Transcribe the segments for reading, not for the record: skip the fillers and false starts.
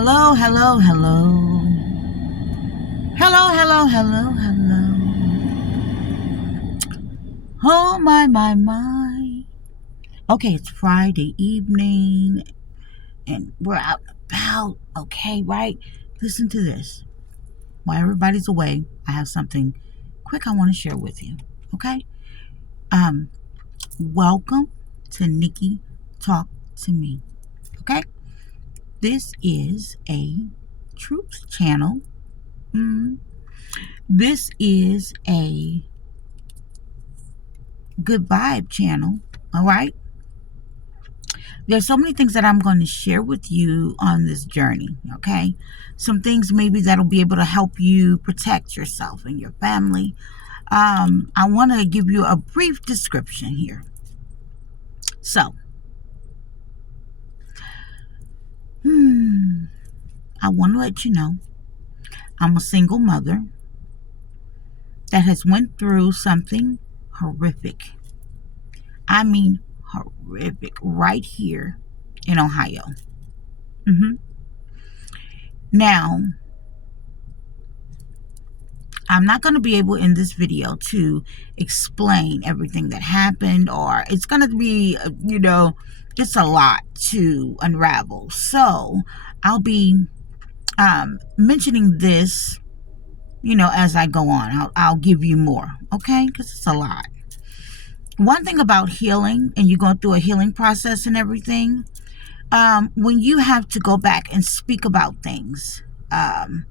Hello, hello, hello. Hello, hello, hello, hello. Oh, my. Okay, it's Friday evening and we're out and about. Okay, right? Listen to this. While everybody's away, I have something quick I want to share with you. Okay? Welcome to Nikki Talk to Me. Okay? This is a truth channel. This is a good vibe channel. All right? There's so many things that I'm going to share with you on this journey. Okay? Some things maybe that'll be able to help you protect yourself and your family. I want to give you a brief description here. So, I want to let you know I'm a single mother that has went through something horrific. I mean horrific, right here in Ohio. Now, I'm not going to be able in this video to explain everything that happened, or it's going to be, it's a lot to unravel. So I'll be mentioning this, as I go on. I'll give you more, okay? Because it's a lot. One thing about healing, and you go through a healing process and everything, when you have to go back and speak about things, I'm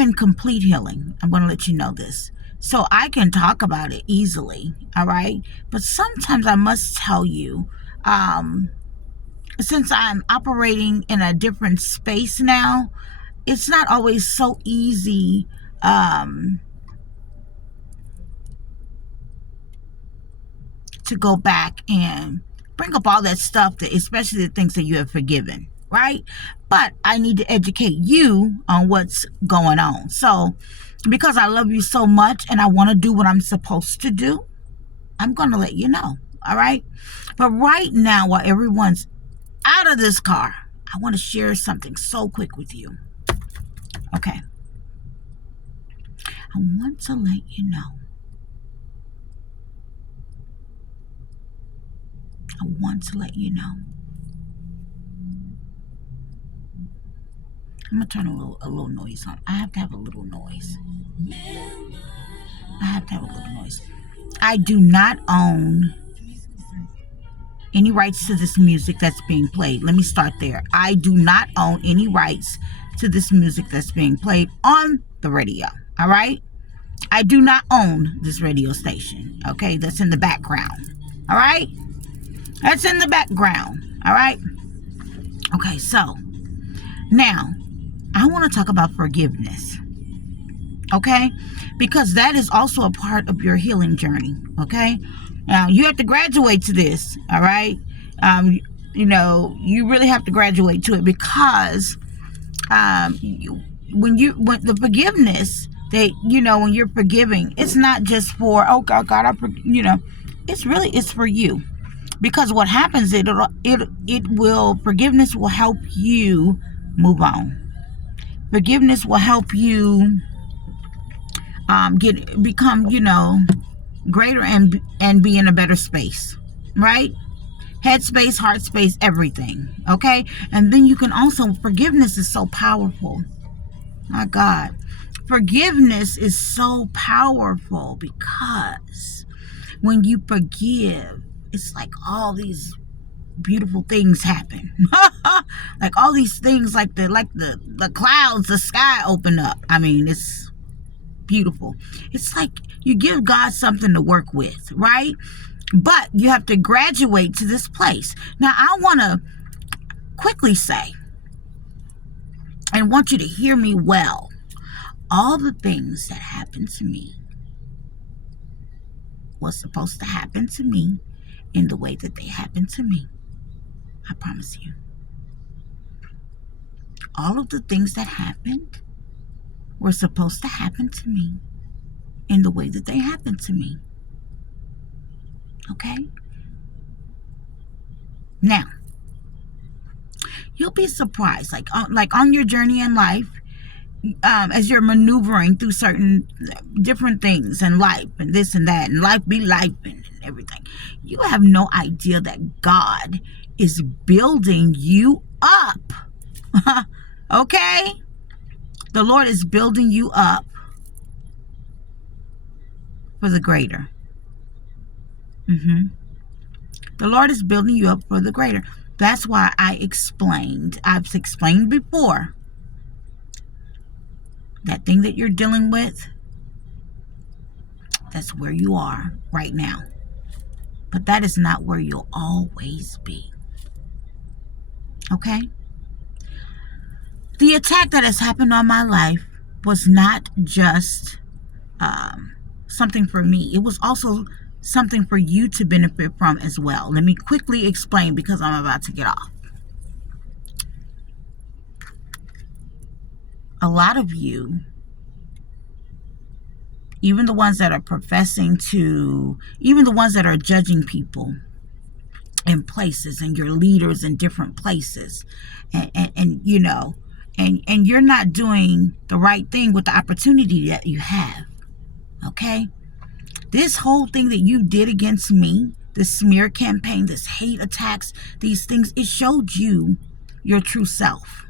in complete healing. I'm going to let you know this. So I can talk about it easily, all right? But sometimes I must tell you, since I'm operating in a different space now, it's not always so easy to go back and bring up all that stuff, that, especially the things that you have forgiven, right? But I need to educate you on what's going on. So because I love you so much and I want to do what I'm supposed to do, I'm going to let you know, all right? But right now, while everyone's out of this car, I want to share something so quick with you. Okay. I want to let you know. I'm going to turn a little noise on. I have to have a little noise. I do not own any rights to this music that's being played. Let me start there. I do not own any rights to this music that's being played on the radio. All right? I do not own this radio station. Okay? That's in the background. All right? That's in the background. All right? Okay, so now I want to talk about forgiveness. Okay? Because that is also a part of your healing journey. Okay? Now, you have to graduate to this. All right? You really have to graduate to it, because when the forgiveness, that, when you're forgiving, it's not just for, oh God, it's for you. Because what happens, forgiveness will help you move on. Forgiveness will help you become, greater and be in a better space, right? Head space, heart space, everything. Okay? And then you can also, forgiveness is so powerful. My God. Forgiveness is so powerful, because when you forgive, it's like all these beautiful things happen. Like all these things, like the clouds, the sky open up. I mean, it's beautiful. It's like you give God something to work with, right? But you have to graduate to this place. Now, I want to quickly say, and want you to hear me well, all the things that happened to me was supposed to happen to me in the way that they happened to me. I promise you. All of the things that happened were supposed to happen to me in the way that they happened to me. Okay? Now, You'll be surprised, like on your journey in life, as you're maneuvering through certain different things in life and this and that, and life be life and everything. You have no idea that God is building you up. Okay? The Lord is building you up for the greater. The Lord is building you up for the greater. That's why I've explained before, that thing that you're dealing with, that's where you are right now. But that is not where you'll always be. Okay? The attack that has happened on my life was not just something for me. It was also something for you to benefit from as well. Let me quickly explain, because I'm about to get off. A lot of you, even the ones that are professing to, even the ones that are judging people in places, and your leaders in different places, and you know, and you're not doing the right thing with the opportunity that you have. Okay? This whole thing that you did against me, this smear campaign, this hate attacks, these things, it showed you your true self.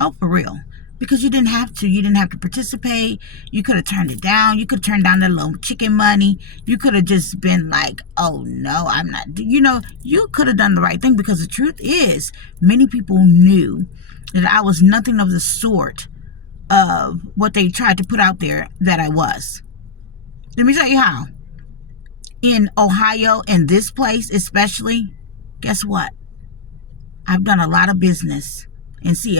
Oh, for real. Because you didn't have to. You didn't have to participate. You could have turned it down. You could turn down that little chicken money. You could have just been like, oh, no, I'm not. You know, you could have done the right thing, because the truth is, many people knew that I was nothing of the sort of what they tried to put out there that I was. Let me tell you how. In Ohio, in this place especially, guess what? I've done a lot of business. And see,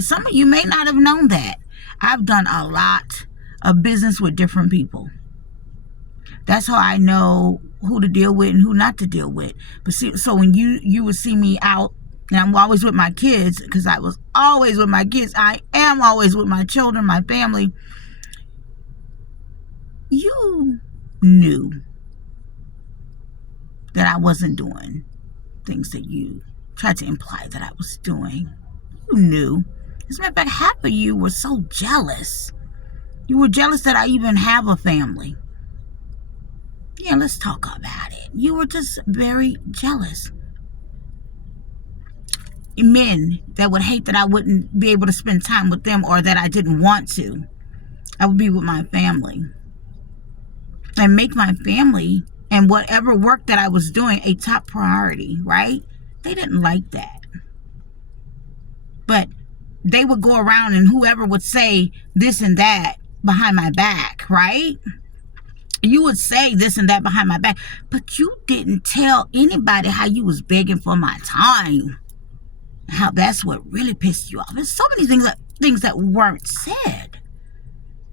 some of you may not have known that. I've done a lot of business with different people. That's how I know who to deal with and who not to deal with. But see, so when you would see me out, and I'm always with my kids, because I was always with my kids. I am always with my children, my family. You knew that I wasn't doing things that you tried to imply that I was doing. You knew. As a matter of fact, half of you were so jealous. You were jealous that I even have a family. Yeah, let's talk about it. You were just very jealous. Men that would hate that I wouldn't be able to spend time with them, or that I didn't want to. I would be with my family. And make my family and whatever work that I was doing a top priority, right? They didn't like that. But they would go around, and whoever would say this and that behind my back, right? You would say this and that behind my back, but you didn't tell anybody how you was begging for my time. How that's what really pissed you off. There's so many things that weren't said.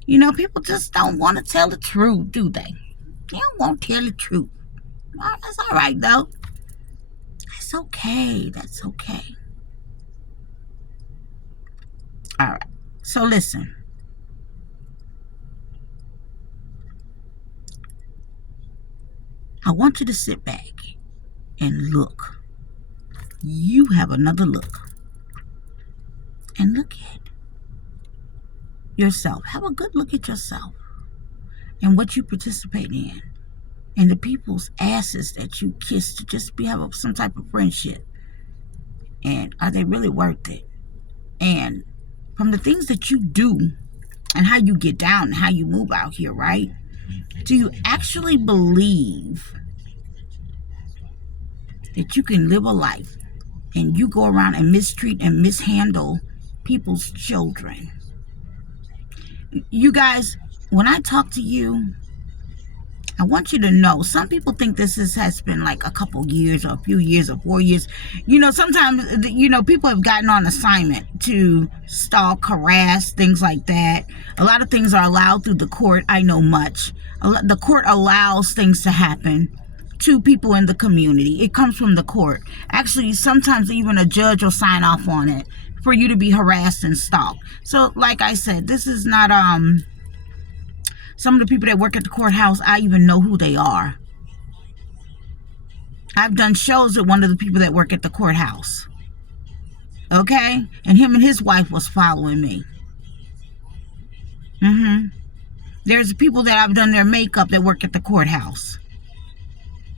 You know, people just don't want to tell the truth, do they? They don't want to tell the truth. Well, that's all right, though. That's okay. That's okay. All right. So listen. I want you to sit back and look. You have another look. And look at yourself. Have a good look at yourself and what you participate in, and the people's asses that you kiss to just have some type of friendship. And are they really worth it? And from the things that you do and how you get down and how you move out here, right? Do you actually believe that you can live a life and you go around and mistreat and mishandle people's children? You guys, when I talk to you, I want you to know, some people think this has been like a couple years or a few years or 4 years. You know, sometimes, you know, people have gotten on assignment to stalk, harass, things like that. A lot of things are allowed through the court. I know much. The court allows things to happen to people in the community. It comes from the court. Actually, sometimes even a judge will sign off on it for you to be harassed and stalked. So, like I said, this is not, some of the people that work at the courthouse, I even know who they are. I've done shows with one of the people that work at the courthouse. Okay? And him and his wife was following me. There's people that I've done their makeup that work at the courthouse.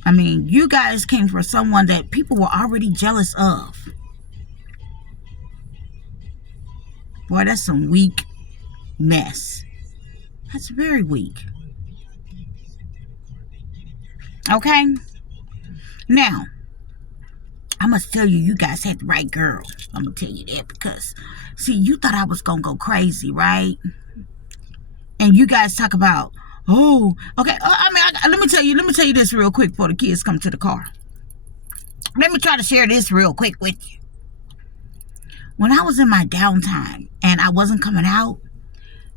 I mean, you guys came for someone that people were already jealous of. Boy, that's some weak mess. That's very weak. Okay? Now, I must tell you, you guys had the right girl. I'm going to tell you that because, see, you thought I was going to go crazy, right? And you guys talk about, oh, okay. Let me tell you this real quick before the kids come to the car. Let me try to share this real quick with you. When I was in my downtime and I wasn't coming out,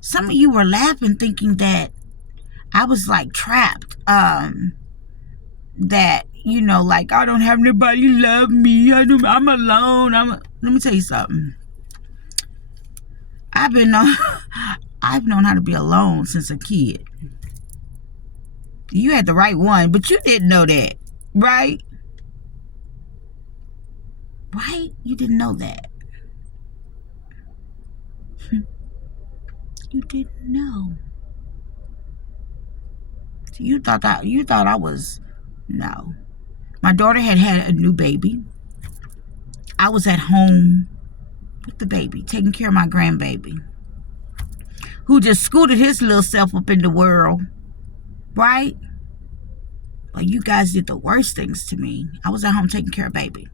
some of you were laughing thinking that I was like trapped. That, you know, like I don't have anybody love me. I'm alone. Let me tell you something. I've known how to be alone since a kid. You had the right one, but you didn't know that, right? Right? You didn't know that. You didn't know. So you thought I was. No. My daughter had a new baby. I was at home with the baby, taking care of my grandbaby, who just scooted his little self up in the world, right? But you guys did the worst things to me. I was at home taking care of baby.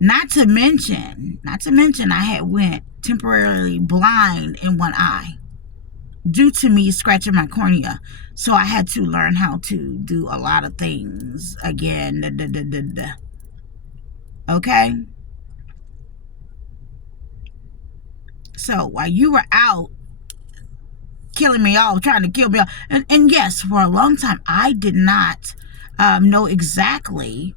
Not to mention, I had went temporarily blind in one eye due to me scratching my cornea. So I had to learn how to do a lot of things again. Okay? So while you were out killing me off, trying to kill me off, and yes, for a long time, I did not know exactly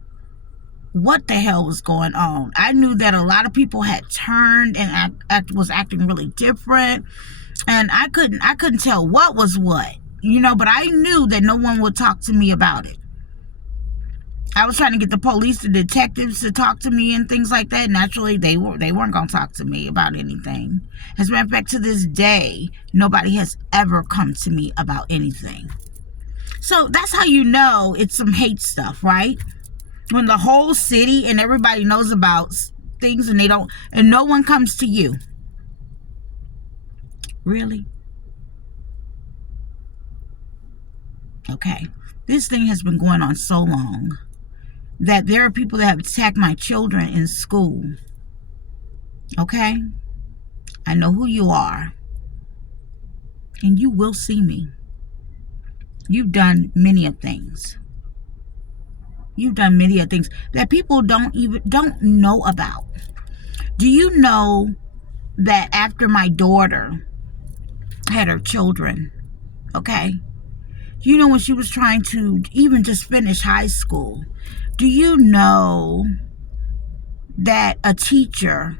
what the hell was going on. I knew that a lot of people had turned and was acting really different, and I couldn't tell what was what, you know, but I knew that no one would talk to me about it. I was trying to get the police, the detectives to talk to me and things like that. Naturally, they weren't going to talk to me about anything. As a matter of fact, to this day, nobody has ever come to me about anything. So that's how you know it's some hate stuff, right? When the whole city and everybody knows about things and no one comes to you. Really? Okay. This thing has been going on so long that there are people that have attacked my children in school. Okay? I know who you are. And you will see me. You've done many of things. You've done many of things that people don't know about. Do you know that after my daughter had her children, okay, you know, when she was trying to even just finish high school, do you know that a teacher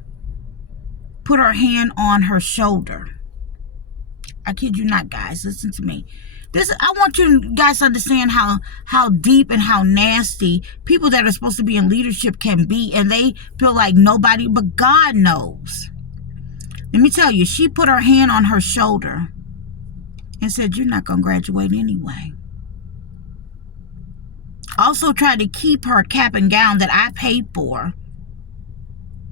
put her hand on her shoulder? I kid you not, guys. Listen to me. I want you guys to understand how deep and how nasty people that are supposed to be in leadership can be, and they feel like nobody but God knows. Let me tell you, she put her hand on her shoulder and said, "You're not going to graduate anyway." Also tried to keep her cap and gown that I paid for.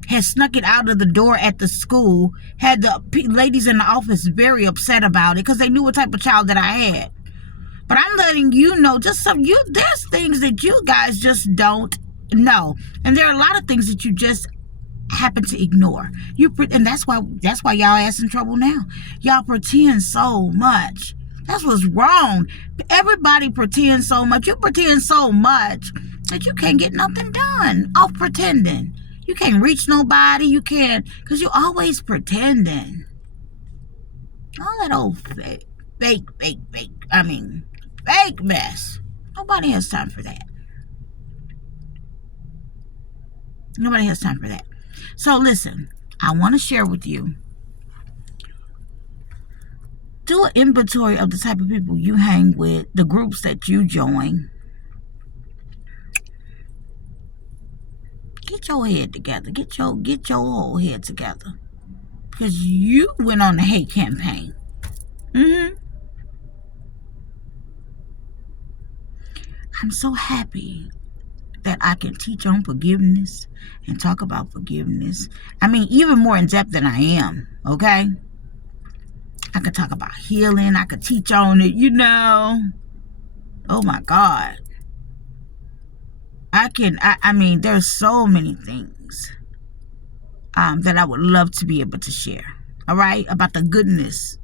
Had snuck it out of the door at the school. Had the ladies in the office very upset about it because they knew what type of child that I had. But I'm letting you know, there's things that you guys just don't know. And there are a lot of things that you just happen to ignore. And that's why y'all ass in trouble now. Y'all pretend so much. That's what's wrong. Everybody pretends so much. You pretend so much that you can't get nothing done off pretending. You can't reach nobody. You can't, because you're always pretending. All that old fake mess. Nobody has time for that. Nobody has time for that. So listen, I want to share with you. Do an inventory of the type of people you hang with, the groups that you join. Get your head together. Get your whole head together. Because you went on the hate campaign. I'm so happy that I can teach on forgiveness and talk about forgiveness. I mean, even more in depth than I am, okay? I could talk about healing. I could teach on it, Oh my God. I mean, there's so many things that I would love to be able to share. All right? About the goodness.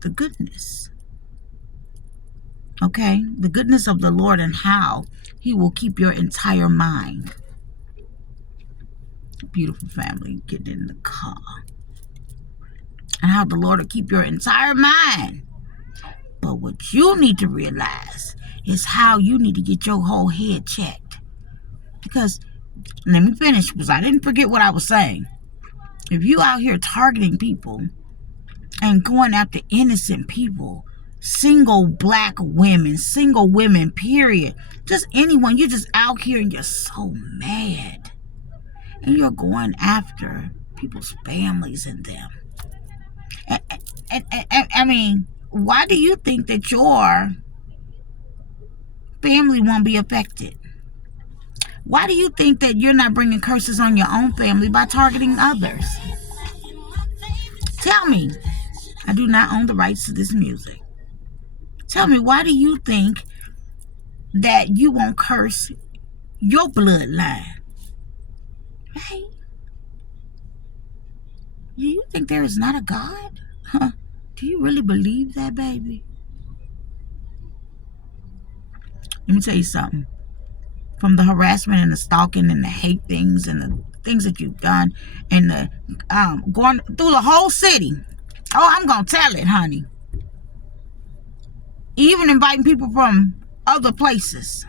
Okay? The goodness of the Lord and how He will keep your entire mind. Beautiful family, get in the car. And how the Lord will keep your entire mind. But what you need to realize is how you need to get your whole head checked. Because, let me finish, because I didn't forget what I was saying. If you out here targeting people and going after innocent people, single black women, single women, period, just anyone, you're just out here and you're so mad. And you're going after people's families and them. And I mean, why do you think that your family won't be affected? Why do you think that you're not bringing curses on your own family by targeting others? Tell me. I do not own the rights to this music. Tell me, why do you think that you won't curse your bloodline? Right? Do you think there is not a God? Huh? Do you really believe that, baby? Let me tell you something. From the harassment and the stalking and the hate things and the things that you've done and the going through the whole city. Oh, I'm going to tell it, honey. Even inviting people from other places.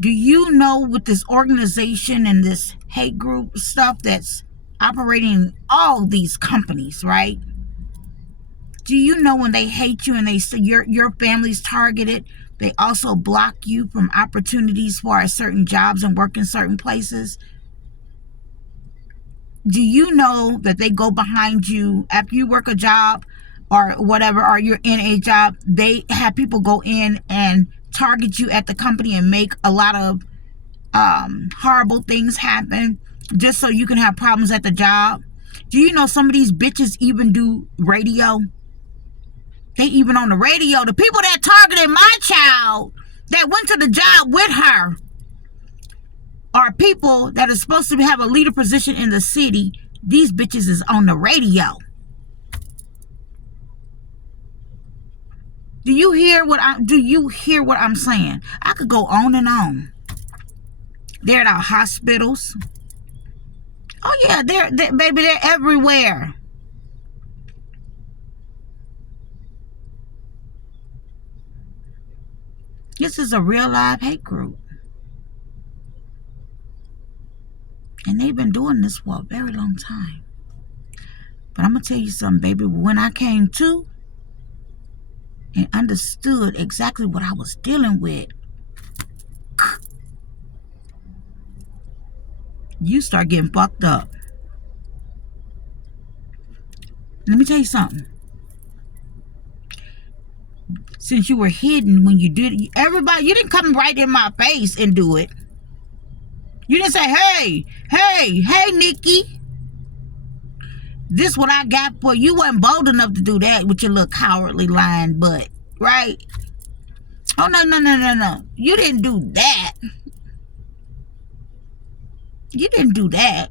Do you know with this organization and this hate group stuff that's operating in all these companies, right? Do you know when they hate you and they say your family's targeted, they also block you from opportunities for certain jobs and work in certain places? Do you know that they go behind you after you work a job or whatever, or you're in a job, they have people go in and target you at the company and make a lot of horrible things happen just so you can have problems at the job? Do you know some of these bitches even do radio? They even on the radio. The people that targeted my child that went to the job with her are people that are supposed to have a leader position in the city. These bitches is on the radio. Do you hear what I'm saying? I could go on and on. They're at our hospitals. Oh yeah, baby, they're everywhere. This is a real live hate group. And they've been doing this for a very long time. But I'm going to tell you something, baby. When I came to and understood exactly what I was dealing with, you start getting fucked up. Let me tell you something. Since you were hidden when you did it, everybody, you didn't come right in my face and do it. You didn't say, hey, Nikki, this what I got for you. You wasn't bold enough to do that with your little cowardly lying butt, right? Oh, no. You didn't do that. You didn't do that.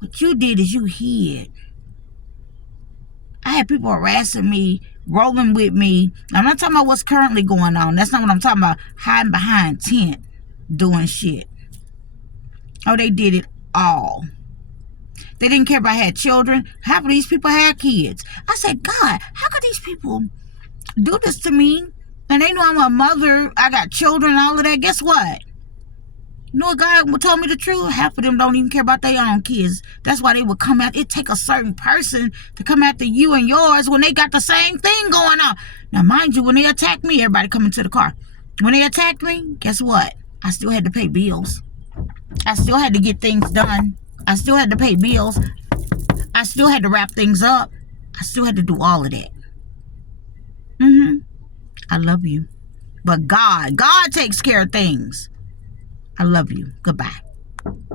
What you did is you hid. I had people harassing me, rolling with me. I'm not talking about what's currently going on. That's not what I'm talking about. Hiding behind tent, doing shit. Oh, they did it all. They didn't care if I had children. Half of these people had kids. I said, God, how could these people do this to me? And they know I'm a mother. I got children and all of that. Guess what? You know what God told me the truth? Half of them don't even care about their own kids. That's why they would come out. It take a certain person to come after you and yours when they got the same thing going on. Now, mind you, when they attacked me, everybody come into the car. When they attacked me, guess what? I still had to pay bills. I still had to get things done. I still had to pay bills. I still had to wrap things up. I still had to do all of that. I love you. But God takes care of things. I love you. Goodbye.